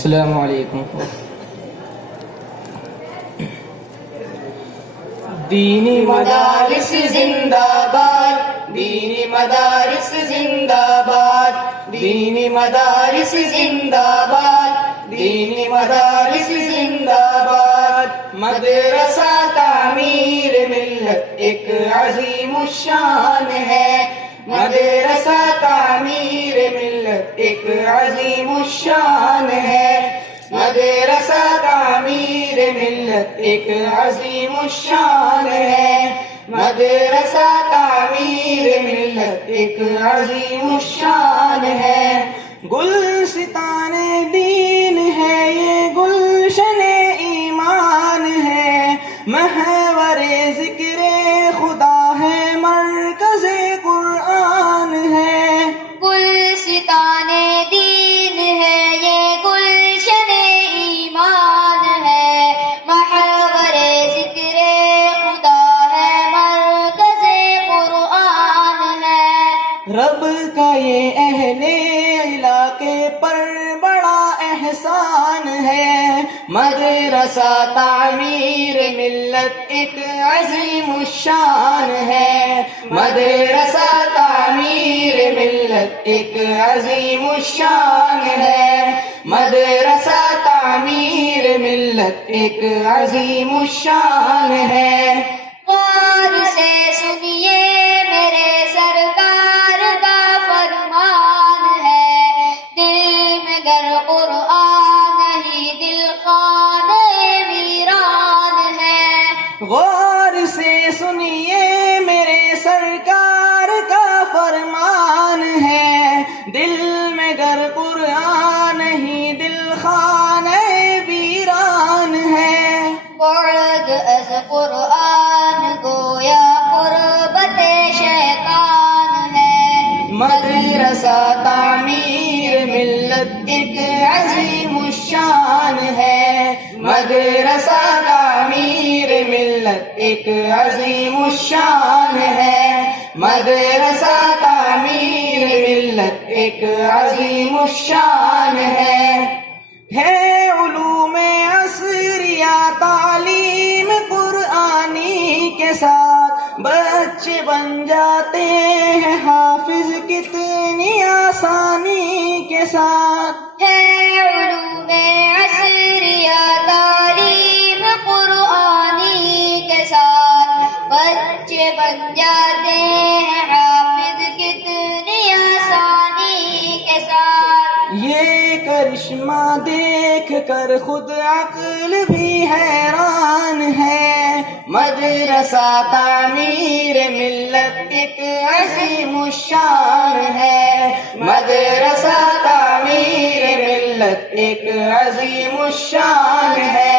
السلام علیکم. دینی مدارس زندہ باد، دینی مدارس زندہ باد، دینی مدارس زندہ باد، دینی مدارس زندہ باد. مدرسہ تعمیر ملت ایک عظیم الشان ہے، مدرسہ تعمیر ملت ایک عظیم الشان ہے، مدرسہ تعمیر ملت ایک عظیم الشان ہے، مدرسہ تعمیر ملت ایک عظیم الشان ہے. گلستان دین ہے یہ، گلشن ایمان ہے، محور ذکر خدا ہے، مرکز قرآن ہے. گلستان دین ہے یہ، گلشن ایمان ہے، محور ذکر خدا ہے، مرکز قرآن ہے. رب کا یہ اہل علاقے پر بڑا احسان ہے، مدرسہ تعمیر ملت ایک عظیم الشان ہے، مدرسہ تعمیر ملت ایک عظیم الشان ہے، مدرسہ تعمیر ملت ایک عظیم الشان ہے. غور سے سنیے میرے سرکار کا فرمان ہے، دل میں گر قرآن نہیں، دل خانہ ویران ہے. غور سے سنیے میرے سرکار کا فرمان ہے، دل میں گر قرآن نہیں، دل خانہ ویران ہے. بعد از قرآن گویا قربت شیطان ہے، مدرسہ تعمیر ملت ایک عظیم الشان ہے، مدرسہ تعمیر ملت ایک عظیم الشان ہے، مدرسہ تعمیر ملت ایک عظیم الشان ہے. علوم عصریہ تعلیم قرآنی کے ساتھ بچے بن جاتے ہیں حافظ کتنی آسانی کے ساتھ. ہے علوم عصریہ تعلیم قرآنی کے ساتھ بچے بن جاتے ہیں حافظ کتنی آسانی کے ساتھ. یہ کرشمہ دیکھ کر خود عقل بھی حیران ہے، مدرسہ تعمیر ملت ایک عظیم الشان ہے، مدرسہ تعمیر ملت ایک عظیم الشان ہے،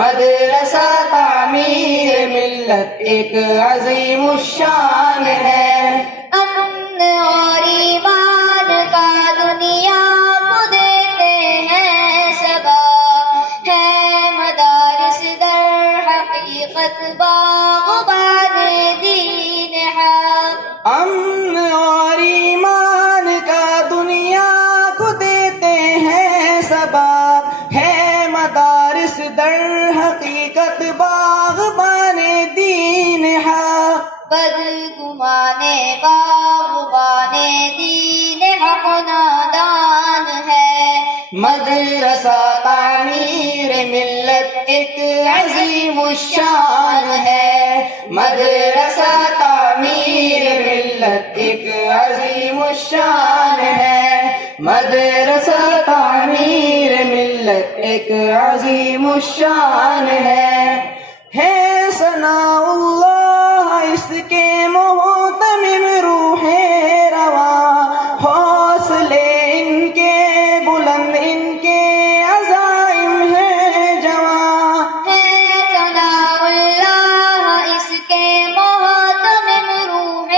مدرسہ تعمیر ملت ایک عظیم الشان ہے. امن اور ایمان کا دنیا کو دیتے ہیں سبب، ہے مدارس در حقیقت باغبان دین حق. امن اور ایمان کا دنیا کو دیتے ہیں سبب، ہے مدارس در حقیقت باغبان دین حق. بدگمان باغبان دین حق نادان ہے، مدرسہ تعمیر ملت ایک عظیم الشان ہے، مدرسہ تعمیر ملت ایک عظیم الشان ہے، مدرسہ تعمیر ملت ایک عظیم الشان ہے. ثناء اللہ اس کے محتمم روح رواں، حوصلے ان کے بلند، ان کے عزائم ہیں جواں. ہے ثناء اللہ اس کے محتمم روح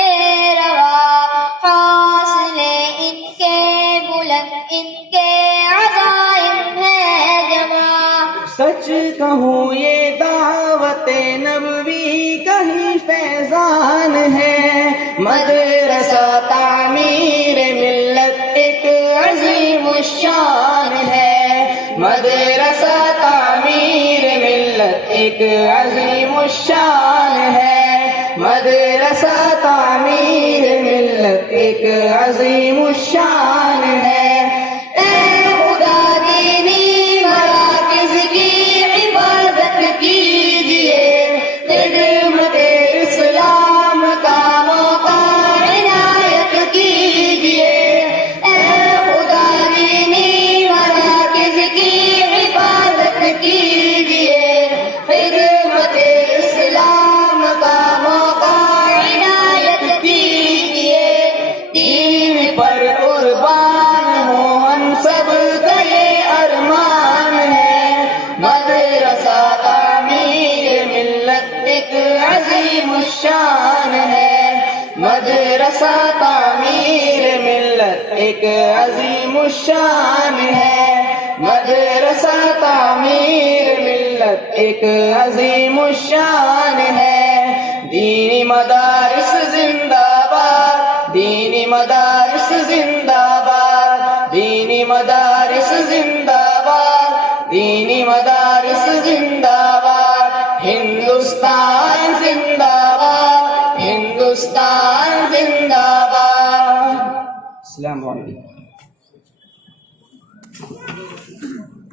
رواں، حوصلے ان کے بلند، ان کے عزائم ہیں جواں. سچ کہوں یہ دعوت نبوی کا ہی فیضان ہے، مدرسہ تعمیر ملت ایک عظیم الشان ہے، مدرسہ تعمیر ملت ایک عظیم الشان ہے، مدرسہ تعمیر ملت ایک عظیم الشان ہے۔ اے خدا دینی مراکز کی حفاظت کیجیے، خدمت اسلام کا موقع عنایت کیجیے۔ اے خدا دینی مراکز کی حفاظت کیجیے، خدمت اسلام کا موقع عنایت کیجیے۔ دین پر قربان ہو ہم سب کا یہ ارمان ہے، مدرسہ تعمیر ملت ایک عظیم الشان ہے، مدرسہ تعمیر ملت ایک عظیم الشان ہے، مدرسہ تعمیر ملت ایک عظیم الشان ہے۔ دینی مدارس زندہ باد، دینی مدارس زندہ باد، دینی مدارس زندہ باد، دینی مدارس زندہ باد، ہندوستان زندہ